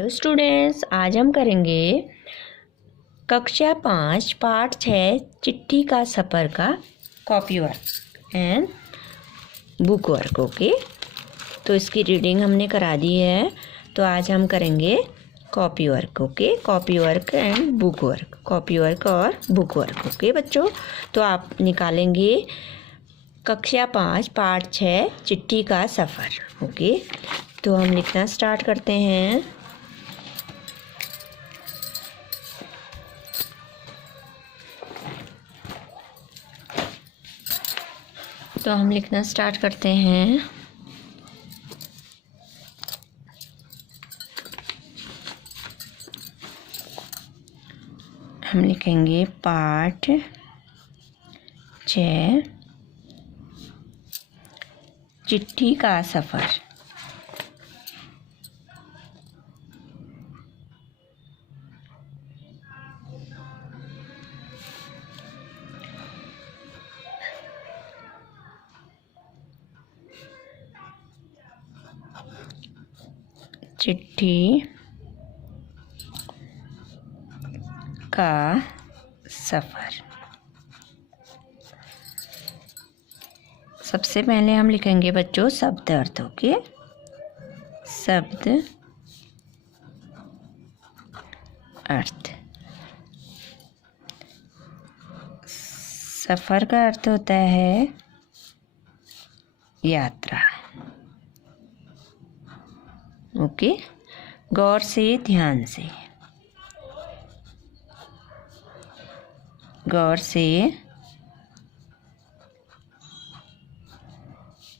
Hello students, आज हम करेंगे कक्षा 5 पाठ 6 चिट्ठी का सफ़र का copy work and book work. Okay, तो इसकी रीडिंग हमने करा दी है। तो आज हम करेंगे copy work. Okay, copy work and book work, copy work और बुक वर्क। ओके बच्चों, तो आप निकालेंगे कक्षा 5 पाठ 6 चिट्ठी का सफ़र। ओके, तो हम लिखना स्टार्ट करते हैं। तो हम लिखना स्टार्ट करते हैं। हम लिखेंगे पाठ 6 चिट्ठी का सफ़र। चिट्ठी का सफ़र। सबसे पहले हम लिखेंगे बच्चों शब्द अर्थ। ओके, शब्द अर्थ। सफ़र का अर्थ होता है यात्रा। ओके, गौर से, ध्यान से, गौर से,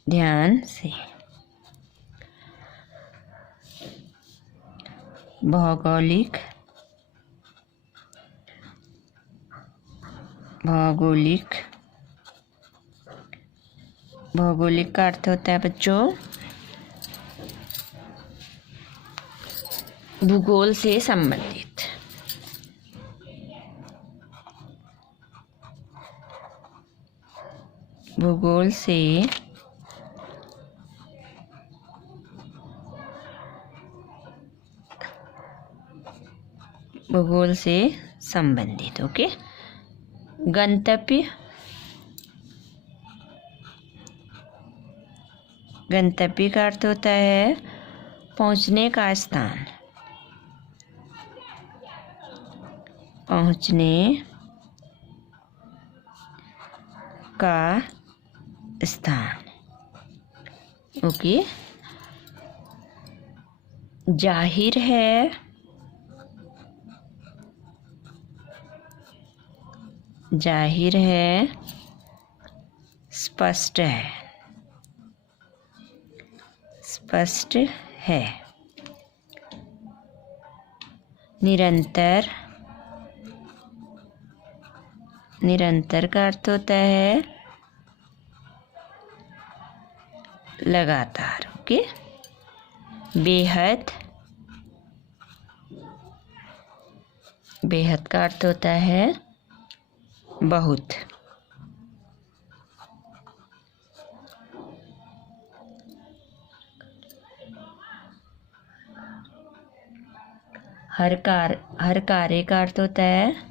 ध्यान से। भौगोलिक, भौगोलिक, भौगोलिक का अर्थ होता है बच्चों भूगोल से संबंधित। भूगोल से भूगोल से संबंधित। ओके, गंतव्य, गंतव्य का अर्थ होता है पहुंचने का स्थान, पहुंचने का स्थान। ओके, जाहिर है, जाहिर है, स्पष्ट है, स्पष्ट है। निरंतर, निरंतर का अर्थ होता है लगातार। ओके, बेहद, बेहद का अर्थ होता है बहुत। हर कार्य का अर्थ होता है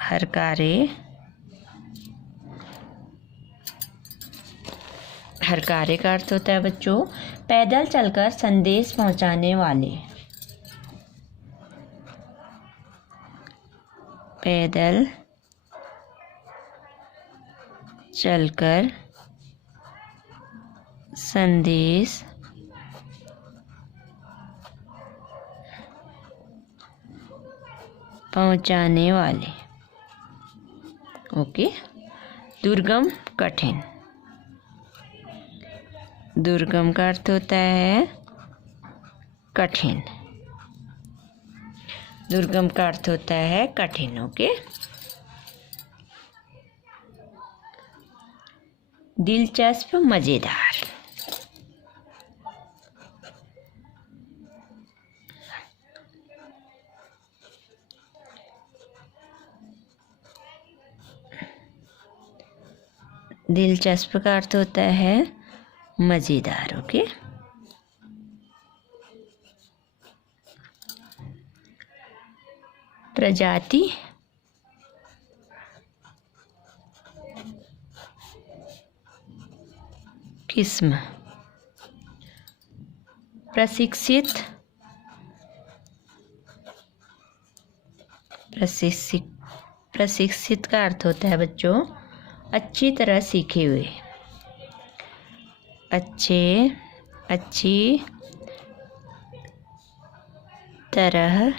हर कार्य, हर कार्य का अर्थ होता है बच्चों पैदल चलकर संदेश पहुंचाने वाले, पैदल चलकर संदेश पहुंचाने वाले। ओके, दुर्गम, कठिन, दुर्गम का अर्थ होता है कठिन, दुर्गम का अर्थ होता है कठिन। ओके, दिलचस्प, मज़ेदार, दिलचस्प का अर्थ होता है मज़ेदार। ओके, प्रजाति, किस्म, प्रशिक्षित, प्रशिक्षित का अर्थ होता है बच्चों अच्छी तरह सीखे हुए, अच्छी तरह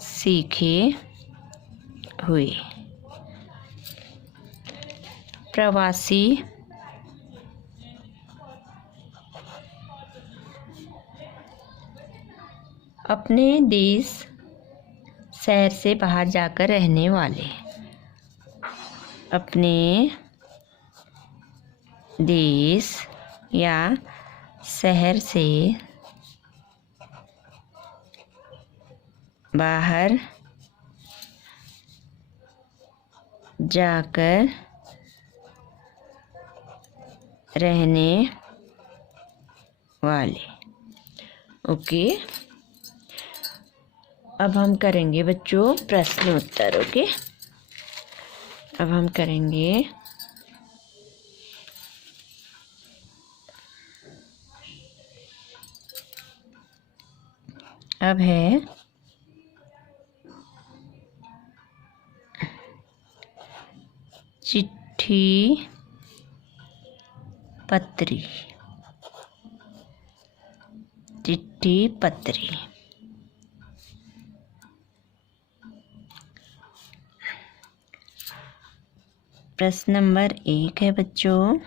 सीखे हुए। प्रवासी, अपने देश शहर से बाहर जाकर रहने वाले, अपने देश या शहर से बाहर जाकर रहने वाले। ओके, अब हम करेंगे बच्चों प्रश्न उत्तर। ओके, अब हम करेंगे अब है चिट्ठी पत्री, चिट्ठी पत्री। प्रश्न नंबर 1 है बच्चों,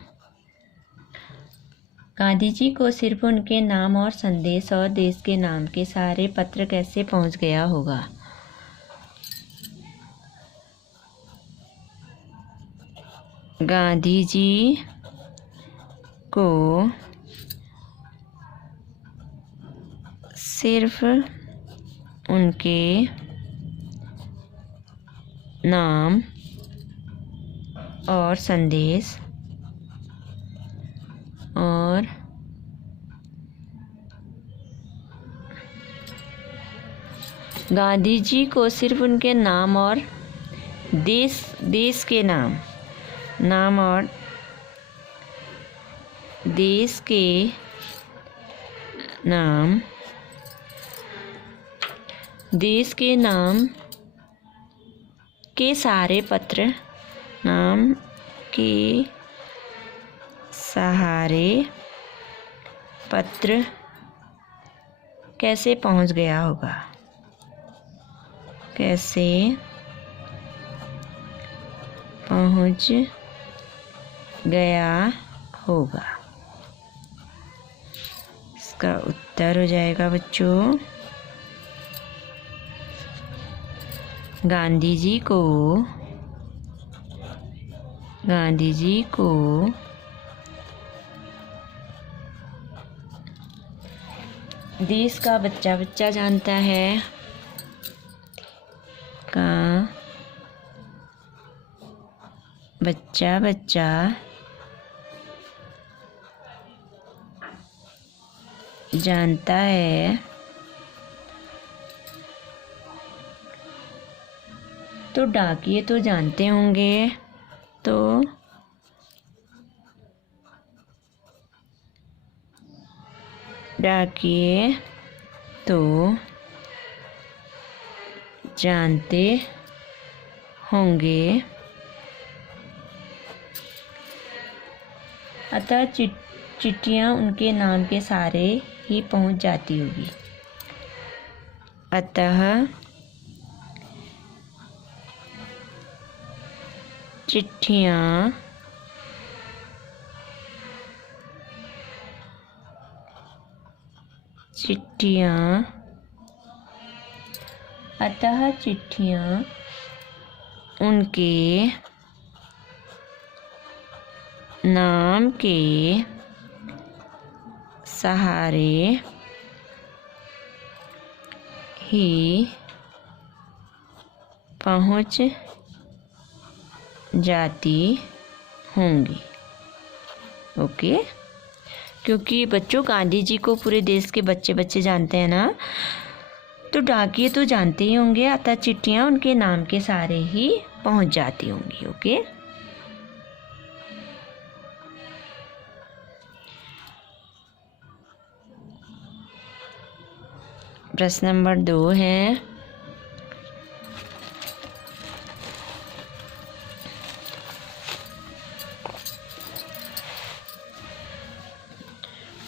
गांधी जी को सिर्फ उनके नाम और संदेश और देश के नाम के सारे पत्र कैसे पहुंच गया होगा? गांधी जी को सिर्फ उनके नाम और संदेश और गांधी जी को सिर्फ उनके नाम और देश के नाम और देश के नाम के सारे पत्र, नाम के सहारे पत्र कैसे पहुंच गया होगा? कैसे पहुंच गया होगा? इसका उत्तर हो जाएगा बच्चों, गांधी जी को देश का बच्चा जानता है, का बच्चा जानता है, तो डाकिये तो जानते होंगे, तो डाकिये तो जानते होंगे, अतः चिट्ठियाँ उनके नाम के सारे ही पहुंच जाती होगी। अतः चिट्ठियाँ उनके नाम के सहारे ही पहुंच जाती होंगी। ओके, क्योंकि बच्चों गांधी जी को पूरे देश के बच्चे जानते हैं ना, तो डाकिये तो जानते ही होंगे, अतः चिट्ठियाँ उनके नाम के सारे ही पहुंच जाती होंगी। ओके, प्रश्न नंबर 2 है,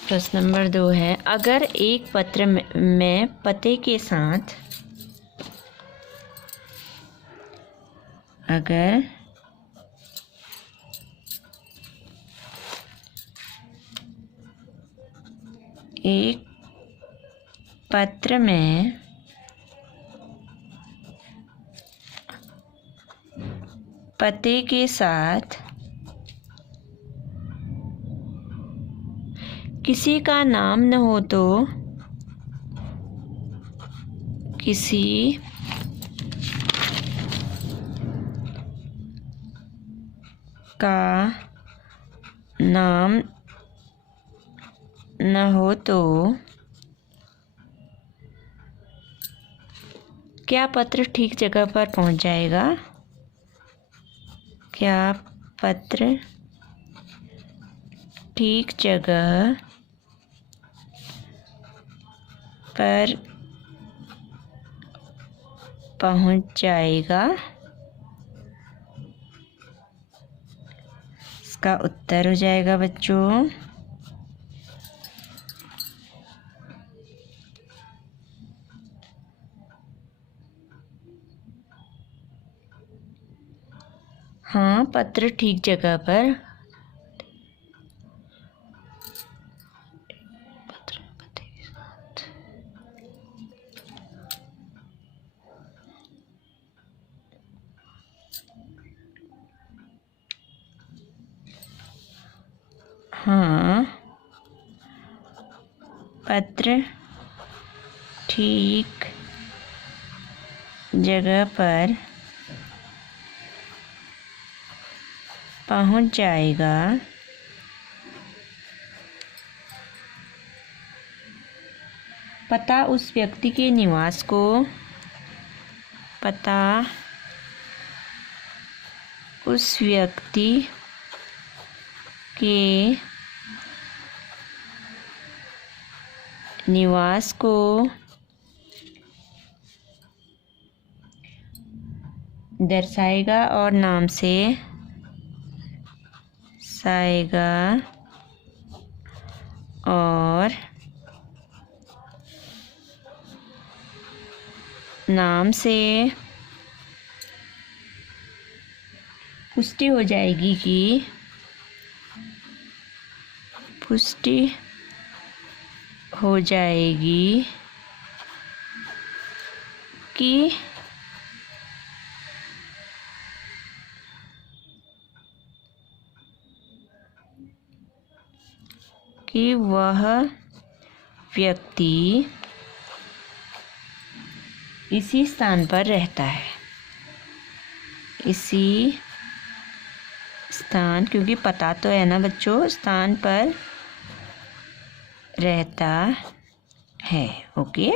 प्रश्न नंबर 2 है, अगर एक पत्र में पते के साथ एक पत्र में पते के साथ किसी का नाम न हो तो किसी का नाम न हो तो क्या पत्र ठीक जगह पर पहुंच जाएगा? क्या पत्र ठीक जगह पर पहुंच जाएगा? इसका उत्तर हो जाएगा बच्चों हाँ, पत्र ठीक जगह पर हाँ, पत्र ठीक जगह पर पहुंच जाएगा। पता उस व्यक्ति के निवास को दर्शाएगा और नाम से पुष्टि हो जाएगी कि वह व्यक्ति इसी स्थान पर रहता है। इसी स्थान, क्योंकि पता तो है ना बच्चों, स्थान पर रहता है। ओके,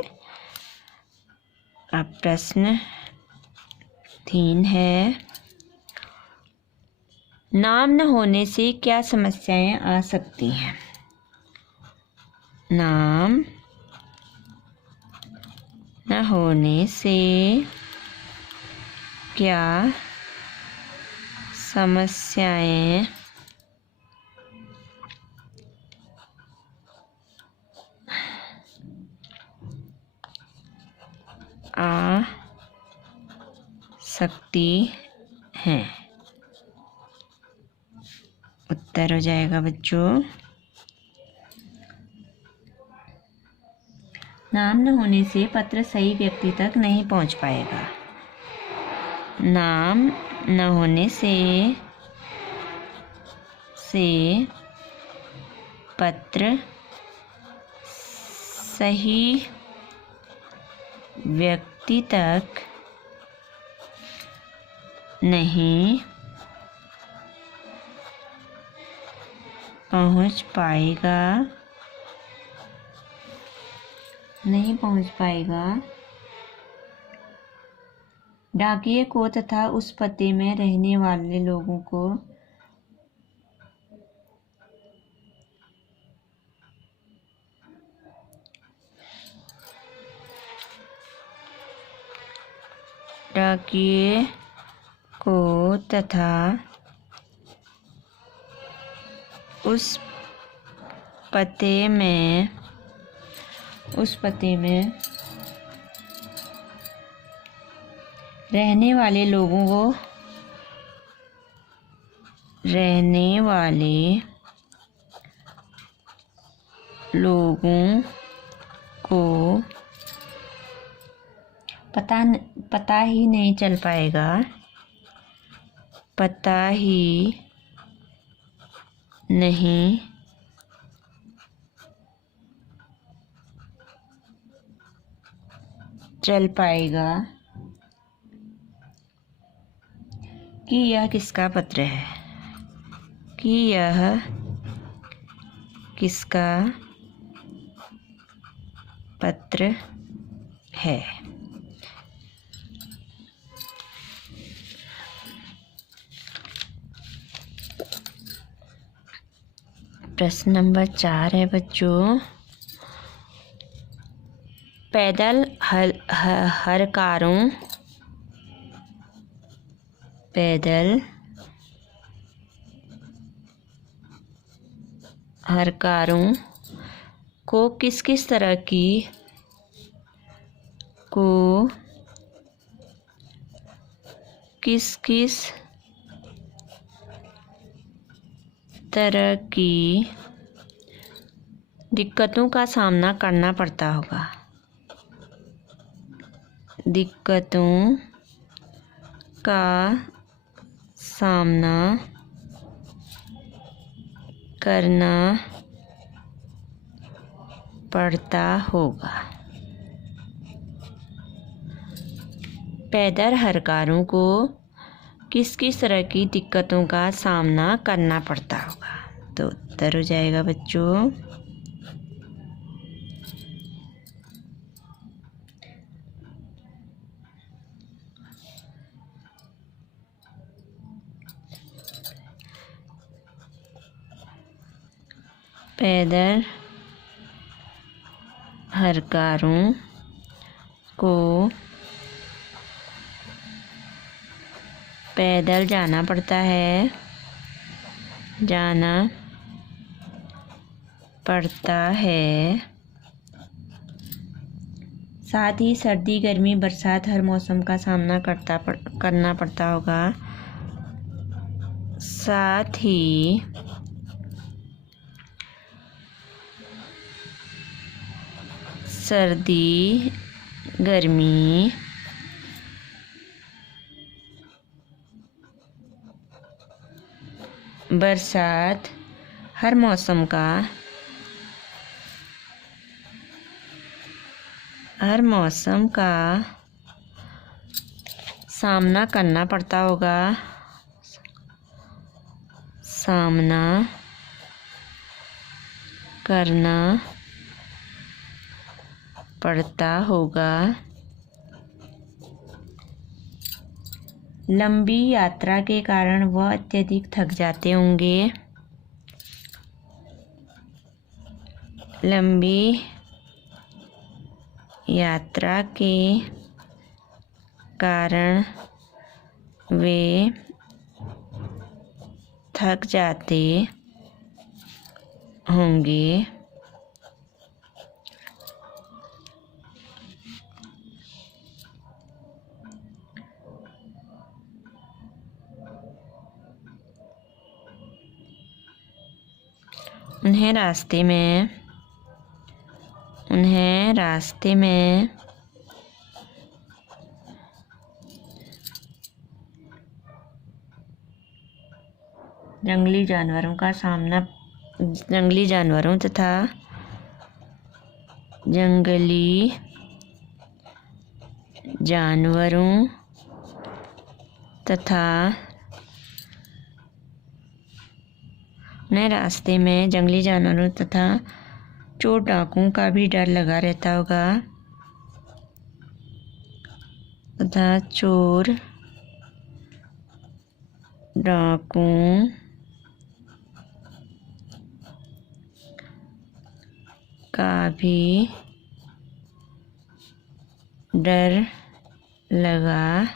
अब प्रश्न 3 है, नाम न होने से क्या समस्याएं आ सकती हैं? नाम न होने से क्या समस्याएं आ सकती हैं? उत्तर हो जाएगा बच्चों नाम न होने से पत्र सही व्यक्ति तक नहीं पहुंच पाएगा। नाम न होने से पत्र सही व्यक्ति तक नहीं पहुंच पाएगा। डाकिये को तथा उस पते में रहने वाले लोगों को डाकिये को तथा उस पते में रहने वाले लोगों को पता ही नहीं चल पाएगा, पता ही नहीं चल पाएगा कि यह किसका पत्र है, कि यह किसका पत्र है। प्रश्न नंबर 4 है बच्चों, पैदल हरकारों को किस तरह की दिक्कतों का सामना करना पड़ता होगा, दिक्कतों का सामना करना पड़ता होगा। पैदल हरकारों को किस तरह की दिक्कतों का सामना करना पड़ता होगा। तो उत्तर हो जाएगा बच्चों पैदल हरकारों को पैदल जाना पड़ता है, साथ ही सर्दी गर्मी बरसात हर मौसम का सामना करना पड़ता होगा, साथ ही सर्दी गर्मी बरसात हर मौसम का सामना करना पड़ता होगा, सामना करना पड़ता होगा। लंबी यात्रा के कारण वह अत्यधिक थक जाते होंगे, लंबी यात्रा के कारण वे थक जाते होंगे। उन्हें रास्ते में जंगली जानवरों तथा उन्हें रास्ते में जंगली जानवरों तथा चोर डाकुओं का भी डर लगा रहता होगा। तथा चोर डाकुओं का भी डर लगा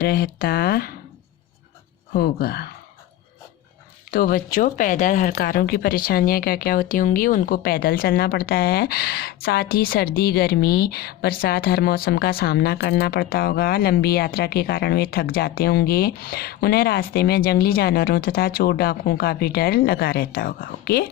रहता होगा। तो बच्चों, पैदल हरकारों की परेशानियां क्या क्या होती होंगी? उनको पैदल चलना पड़ता है, साथ ही सर्दी, गर्मी, बरसात हर मौसम का सामना करना पड़ता होगा। लंबी यात्रा के कारण वे थक जाते होंगे। उन्हें रास्ते में जंगली जानवरों तथा चोर डाकुओं का भी डर लगा रहता होगा। ओके।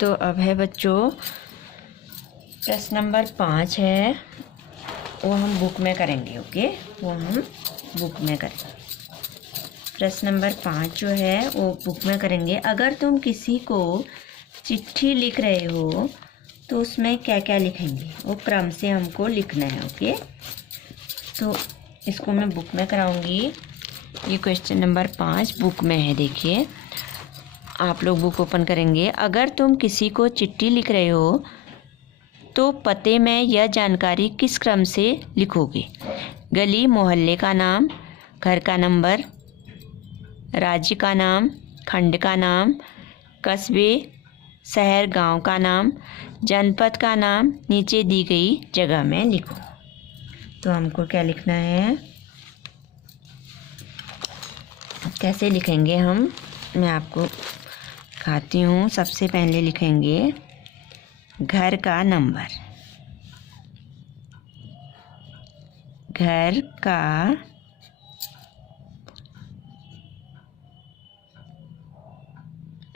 तो अब है बच्चों, प्रश्न नंबर 5 है, वो हम बुक में करेंगे। ओके, वो हम बुक में करेंगे। प्रश्न नंबर 5 जो है वो बुक में करेंगे। अगर तुम किसी को चिट्ठी लिख रहे हो तो उसमें क्या क्या लिखेंगे? वो क्रम से हमको लिखना है। ओके, तो इसको मैं बुक में कराऊंगी। ये क्वेश्चन नंबर 5 बुक में है। देखिए, आप लोग बुक ओपन करेंगे। अगर तुम किसी को चिट्ठी लिख रहे हो तो पते में यह जानकारी किस क्रम से लिखोगे? गली मोहल्ले का नाम, घर का नंबर, राज्य का नाम, खंड का नाम, कस्बे शहर गांव का नाम, जनपद का नाम नीचे दी गई जगह में लिखो। तो हमको क्या लिखना है, कैसे लिखेंगे हम, मैं आपको दिखाती हूँ। सबसे पहले लिखेंगे घर का नंबर, घर का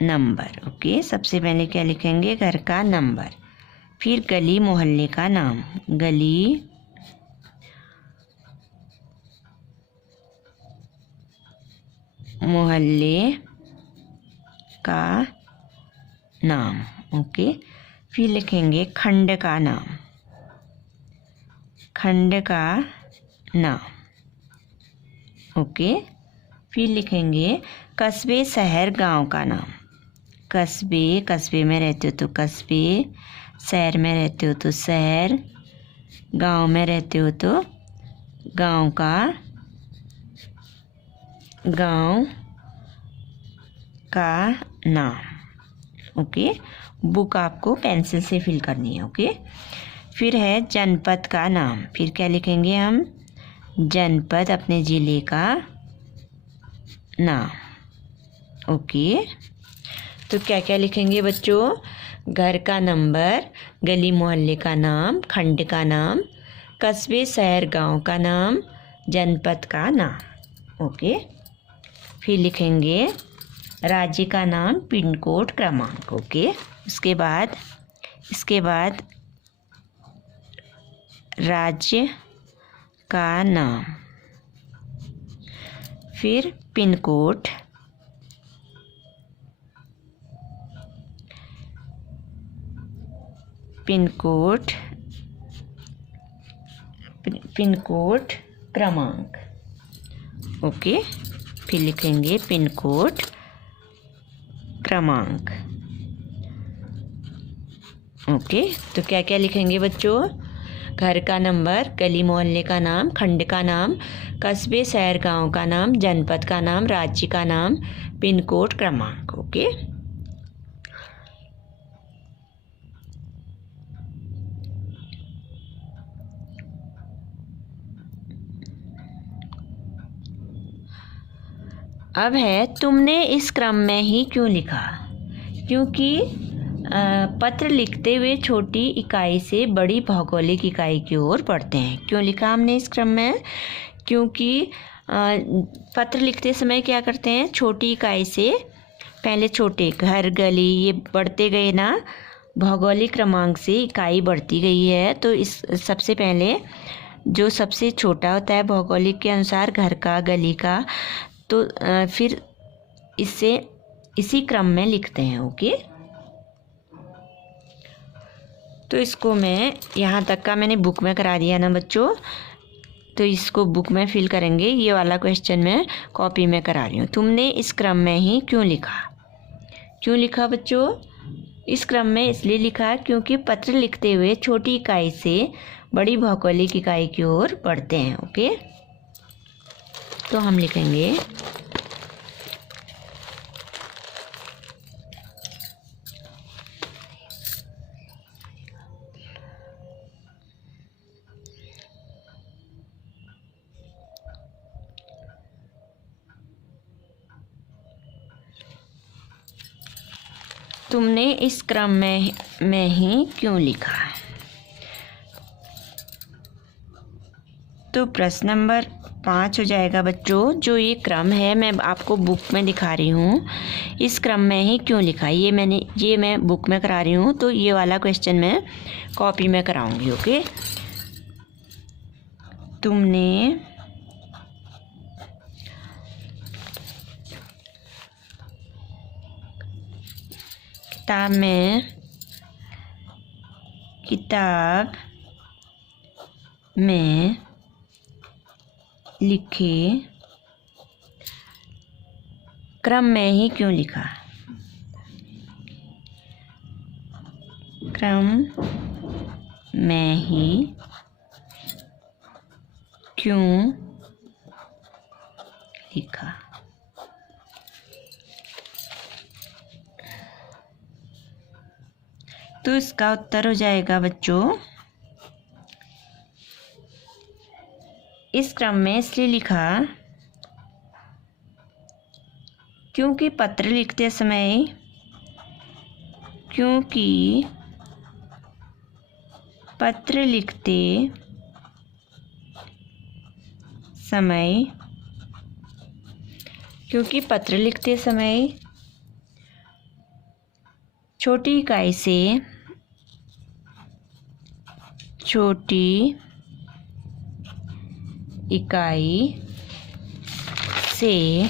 नंबर। ओके, सबसे पहले क्या लिखेंगे? घर का नंबर। फिर गली मोहल्ले का नाम, गली मोहल्ले का नाम। ओके, फिर लिखेंगे खंड का नाम, खंड का नाम। ओके, फिर लिखेंगे कस्बे शहर गांव का नाम, कस्बे, कस्बे में रहते हो तो कस्बे, शहर में रहते हो तो शहर, गांव में रहते हो तो गांव का नाम। ओके, बुक आपको पेंसिल से फिल करनी है। ओके, फिर है जनपद का नाम। फिर क्या लिखेंगे हम? जनपद, अपने ज़िले का नाम। ओके, तो क्या क्या लिखेंगे बच्चों? घर का नंबर, गली मोहल्ले का नाम, खंड का नाम, कस्बे शहर गांव का नाम, जनपद का नाम। ओके, फिर लिखेंगे राज्य का नाम, पिन कोड, क्रमांक। ओके, इसके बाद राज्य का नाम, फिर पिन कोड, क्रमांक। ओके, फिर लिखेंगे पिन कोड क्रमांक। ओके, तो क्या क्या लिखेंगे बच्चों? घर का नंबर, गली मोहल्ले का नाम, खंड का नाम, कस्बे शहर गांव का नाम, जनपद का नाम, राज्य का नाम, पिन कोड, क्रमांक। ओके, अब है तुमने इस क्रम में ही क्यों लिखा? क्योंकि पत्र लिखते हुए छोटी इकाई से बड़ी भौगोलिक इकाई की ओर बढ़ते हैं। क्यों लिखा हमने इस क्रम में? क्योंकि पत्र लिखते समय क्या करते हैं? छोटी इकाई से पहले छोटे घर, गली, ये बढ़ते गए ना, भौगोलिक क्रमांक से इकाई बढ़ती गई है। तो इस सबसे पहले जो सबसे छोटा होता है भौगोलिक के अनुसार, घर का, गली का, तो फिर इसे इसी क्रम में लिखते हैं। ओके, तो इसको मैं यहाँ तक का मैंने बुक में करा दिया ना बच्चों, तो इसको बुक में फिल करेंगे। ये वाला क्वेश्चन मैं कॉपी में करा रही हूँ। तुमने इस क्रम में ही क्यों लिखा? क्यों लिखा बच्चों? इस क्रम में इसलिए लिखा क्योंकि पत्र लिखते हुए छोटी इकाई से बड़ी भौगोलिक इकाई की ओर बढ़ते हैं। ओके, तो हम लिखेंगे तुमने इस क्रम में ही क्यों लिखा? तो प्रश्न नंबर 5 हो जाएगा बच्चों। जो ये क्रम है मैं आपको बुक में दिखा रही हूँ, इस क्रम में ही क्यों लिखा, ये मैं बुक में करा रही हूँ, तो ये वाला क्वेश्चन मैं कॉपी में कराऊंगी। ओके, तुमने किताब में लिखे क्रम में ही क्यों लिखा? क्रम में ही क्यों लिखा? तो इसका उत्तर हो जाएगा बच्चों, इस क्रम में इसलिए लिखा क्योंकि पत्र लिखते समय क्योंकि पत्र लिखते समय छोटी इकाई से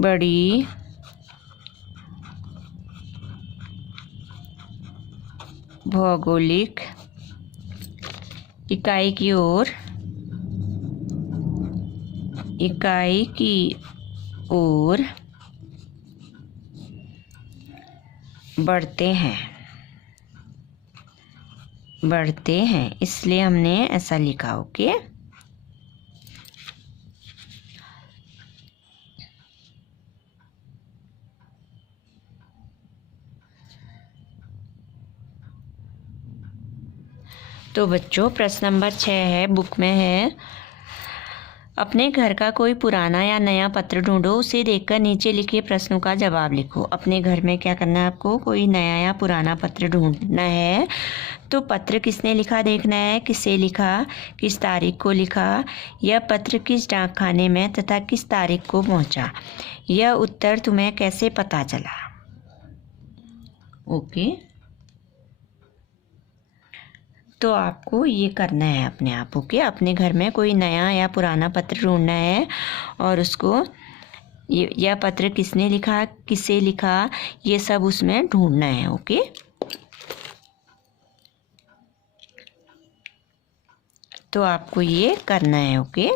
बड़ी भौगोलिक इकाई की ओर बढ़ते हैं, इसलिए हमने ऐसा लिखा। ओके, तो बच्चों प्रश्न नंबर 6 है, बुक में है। अपने घर का कोई पुराना या नया पत्र ढूंढो, उसे देखकर नीचे लिखे प्रश्नों का जवाब लिखो। अपने घर में क्या करना है आपको? कोई नया या पुराना पत्र ढूंढना है। तो पत्र किसने लिखा देखना है, किसे लिखा, किस तारीख को लिखा, यह पत्र किस डाकखाने में तथा किस तारीख को पहुंचा, यह उत्तर तुम्हें कैसे पता चला। ओके, तो आपको ये करना है अपने आप। ओके, अपने घर में कोई नया या पुराना पत्र ढूंढना है और उसको यह पत्र किसने लिखा, किसे लिखा, ये सब उसमें ढूंढना है। ओके, तो आपको ये करना है। ओके,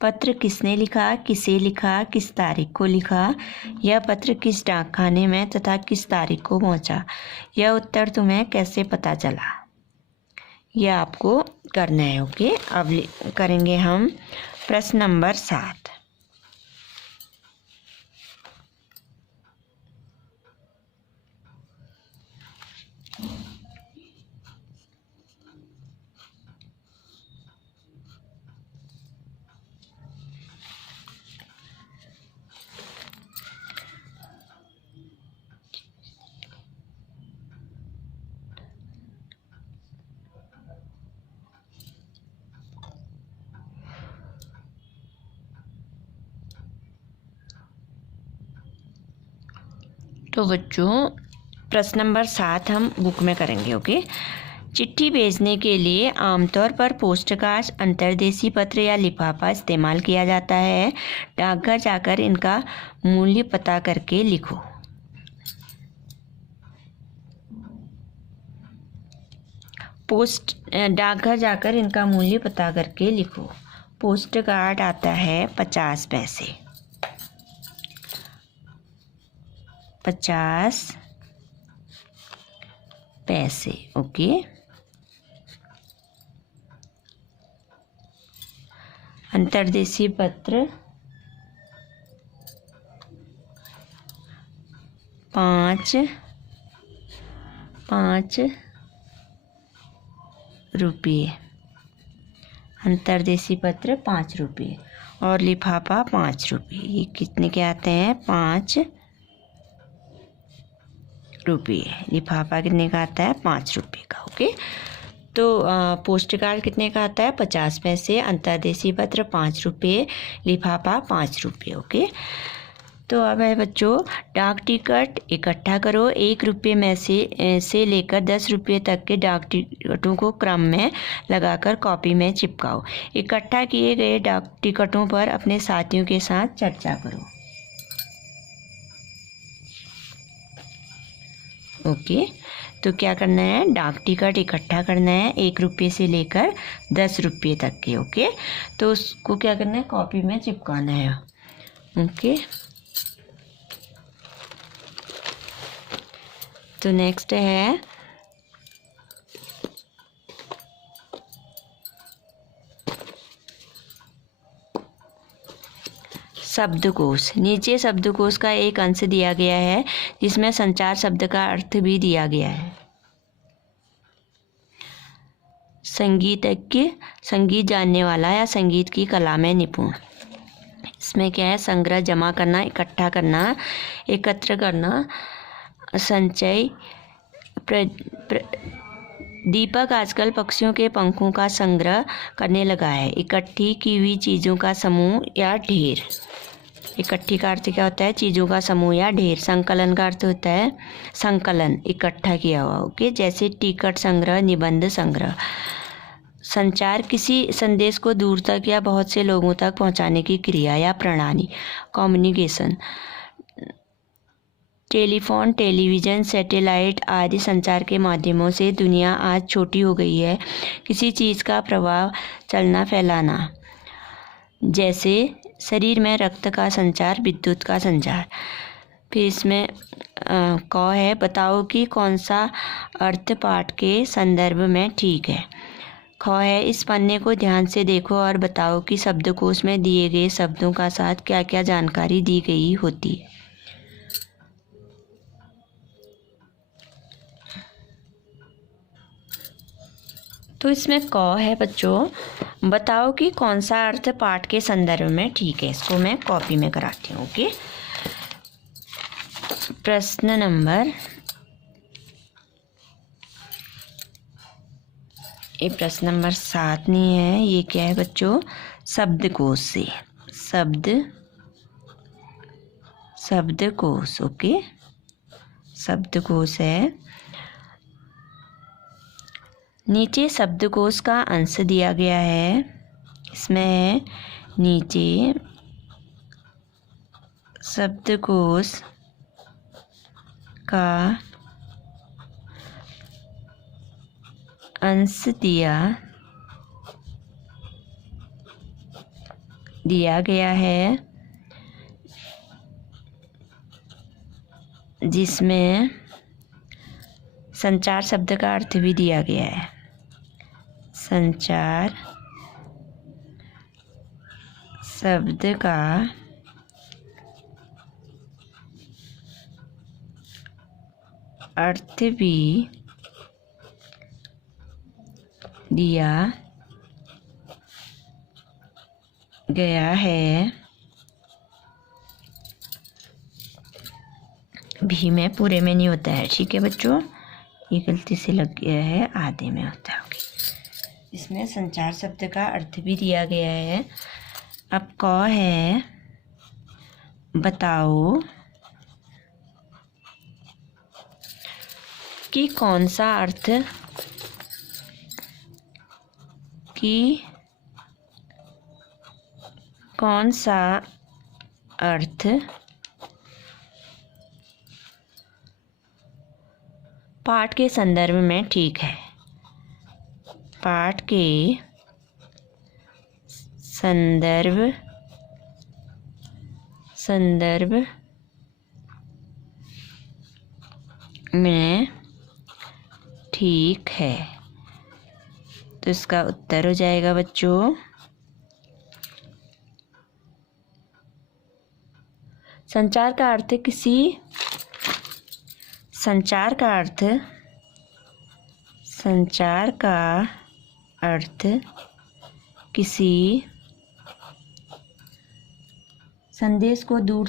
पत्र किसने लिखा, किसे लिखा, किस तारीख को लिखा, यह पत्र किस डाकखाने में तथा किस तारीख को पहुंचा, यह उत्तर तुम्हें कैसे पता चला, यह आपको करना है। ओके, अब करेंगे हम प्रश्न नंबर 7। तो बच्चों प्रश्न नंबर 7 हम बुक में करेंगे। ओके, चिट्ठी भेजने के लिए आमतौर पर पोस्टकार्ड, अंतर्देशीय पत्र या लिफाफा इस्तेमाल किया जाता है। डाकघर जाकर इनका मूल्य पता करके लिखो। डाकघर जाकर इनका मूल्य पता करके लिखो। पोस्ट कार्ड आता है 50 पैसे। 50 पैसे, ओके। अंतर्देशीय पत्र 5 रुपये। अंतर्देशीय पत्र 5 रुपये और लिफाफा 5 रुपये। ये कितने के आते हैं? 5 रुपये। लिफाफा कितने का आता है? 5 रुपये का, ओके। तो पोस्ट कार्ड कितने का आता है? 50 पैसे। अंतर्देशीय पत्र 5 रुपये। लिफाफा 5 रुपये, ओके। तो अब है बच्चों, डाक टिकट इकट्ठा करो। 1 रुपये में से लेकर 10 रुपये तक के डाक टिकटों को क्रम में लगाकर कॉपी में चिपकाओ। इकट्ठा किए गए डाक टिकटों पर अपने साथियों के साथ चर्चा करो, ओके। तो क्या करना है? डाक टिकट इकट्ठा करना है 1 रुपये से लेकर 10 रुपये तक के, ओके। तो उसको क्या करना है? कॉपी में चिपकाना है, ओके। तो नेक्स्ट है शब्दकोश। नीचे शब्दकोश का एक अंश दिया गया है जिसमें संचार शब्द का अर्थ भी दिया गया है। संगीतज्ञ, संगीत जानने वाला या संगीत की कला में निपुण। इसमें क्या है? संग्रह, जमा करना, इकट्ठा करना, एकत्र करना, संचय। दीपक आजकल पक्षियों के पंखों का संग्रह करने लगा है। इकट्ठी की हुई चीज़ों का समूह या ढेर। इकट्ठी का अर्थ क्या होता है? चीज़ों का समूह या ढेर। संकलन का अर्थ होता है संकलन, इकट्ठा किया हुआ, ओके। जैसे टिकट संग्रह, निबंध संग्रह। संचार, किसी संदेश को दूर तक या बहुत से लोगों तक पहुंचाने की क्रिया या प्रणाली, कम्युनिकेशन। टेलीफोन, टेलीविज़न, सैटेलाइट आदि संचार के माध्यमों से दुनिया आज छोटी हो गई है। किसी चीज़ का प्रभाव, चलना, फैलाना। जैसे शरीर में रक्त का संचार, विद्युत का संचार। फिर इसमें क है, बताओ कि कौन सा अर्थ पाठ के संदर्भ में ठीक है। ख है, इस पन्ने को ध्यान से देखो और बताओ कि शब्दकोश में दिए गए शब्दों का साथ क्या क्या जानकारी दी गई होती है। तो इसमें क है बच्चों, बताओ कि कौन सा अर्थ पाठ के संदर्भ में ठीक है। इसको मैं कॉपी में कराती हूँ, ओके। प्रश्न नंबर, ये प्रश्न नंबर 7 नहीं है। ये क्या है बच्चों? शब्दकोश से। शब्दकोश, ओके। शब्दकोश है। नीचे शब्दकोश का अंश दिया गया है। इसमें है नीचे शब्दकोश का अंश दिया गया है जिसमें संचार शब्द का अर्थ भी दिया गया है। संचार शब्द का अर्थ भी दिया गया है। भी में पूरे में नहीं होता है, ठीक है बच्चों। ये गलती से लग गया है, आधे में होता है, ओके। इसमें संचार शब्द का अर्थ भी दिया गया है। अब क है, बताओ कि कौन सा अर्थ कि कौन सा अर्थ पाठ के संदर्भ में ठीक है। पाठ के संदर्भ में ठीक है। तो इसका उत्तर हो जाएगा बच्चों संचार का अर्थ किसी संदेश को दूर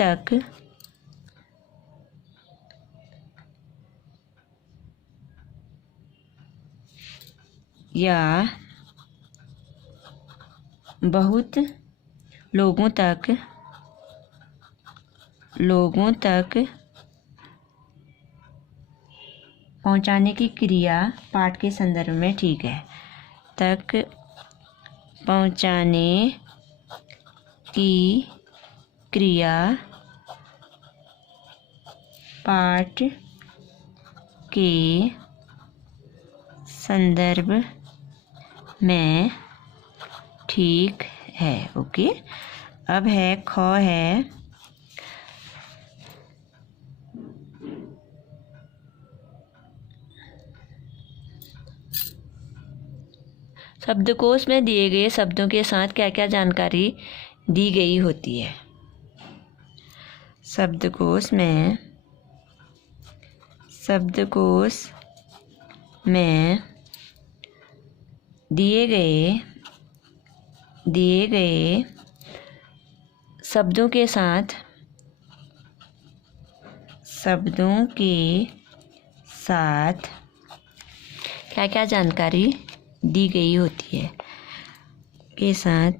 तक या बहुत लोगों तक पहुंचाने की क्रिया पाठ के संदर्भ में ठीक है। तक पहुंचाने की क्रिया पाठ के संदर्भ में ठीक है। ओके, अब है ख है शब्दकोश में दिए गए शब्दों के साथ क्या क्या जानकारी दी गई होती है। शब्दकोश में दिए गए शब्दों के साथ क्या क्या जानकारी दी गई होती है। के साथ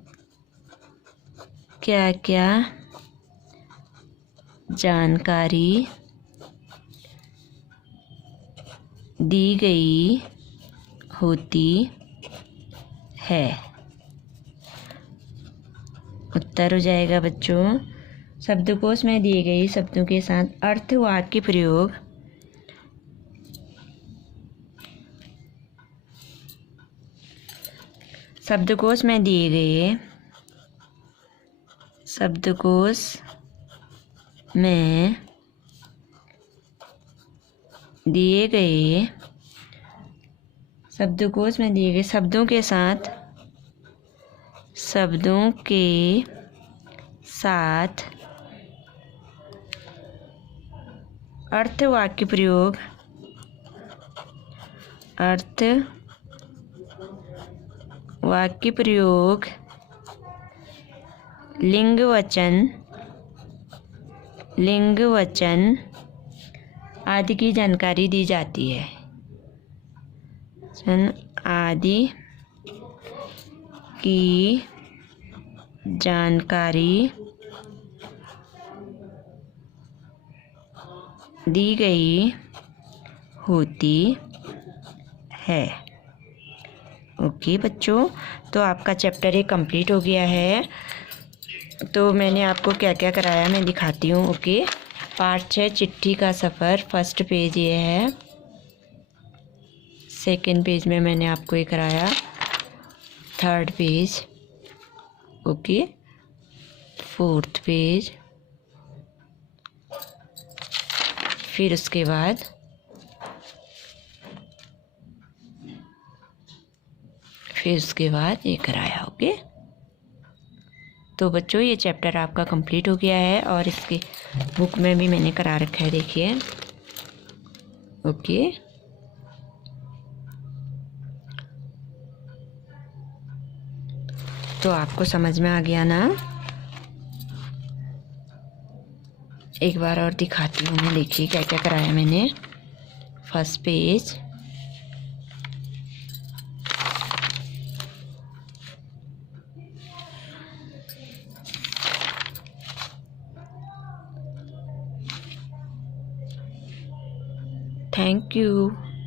क्या क्या जानकारी दी गई होती है। उत्तर हो जाएगा बच्चों शब्दकोश में दिए गए शब्दों के साथ अर्थ वाक्य प्रयोग शब्दकोश में दिए गए शब्दों के साथ अर्थ वाक्य प्रयोग लिंग वचन आदि की जानकारी दी जाती है। आदि की जानकारी दी गई होती है। ओके बच्चों, तो आपका चैप्टर 1 कंप्लीट हो गया है। तो मैंने आपको क्या क्या कराया मैं दिखाती हूँ। ओके, पार्ट 6 चिट्ठी का सफ़र। फर्स्ट पेज ये है, सेकंड पेज में मैंने आपको ये कराया, third page, okay, fourth page, फिर उसके बाद ये कराया। ओके, तो बच्चों ये चैप्टर आपका कंप्लीट हो गया है और इसके बुक में भी मैंने करा रखा है, देखिए। ओके, तो आपको समझ में आ गया ना। एक बार और दिखाती हूँ मैं, देखिए क्या क्या कराया मैंने। First page, thank you.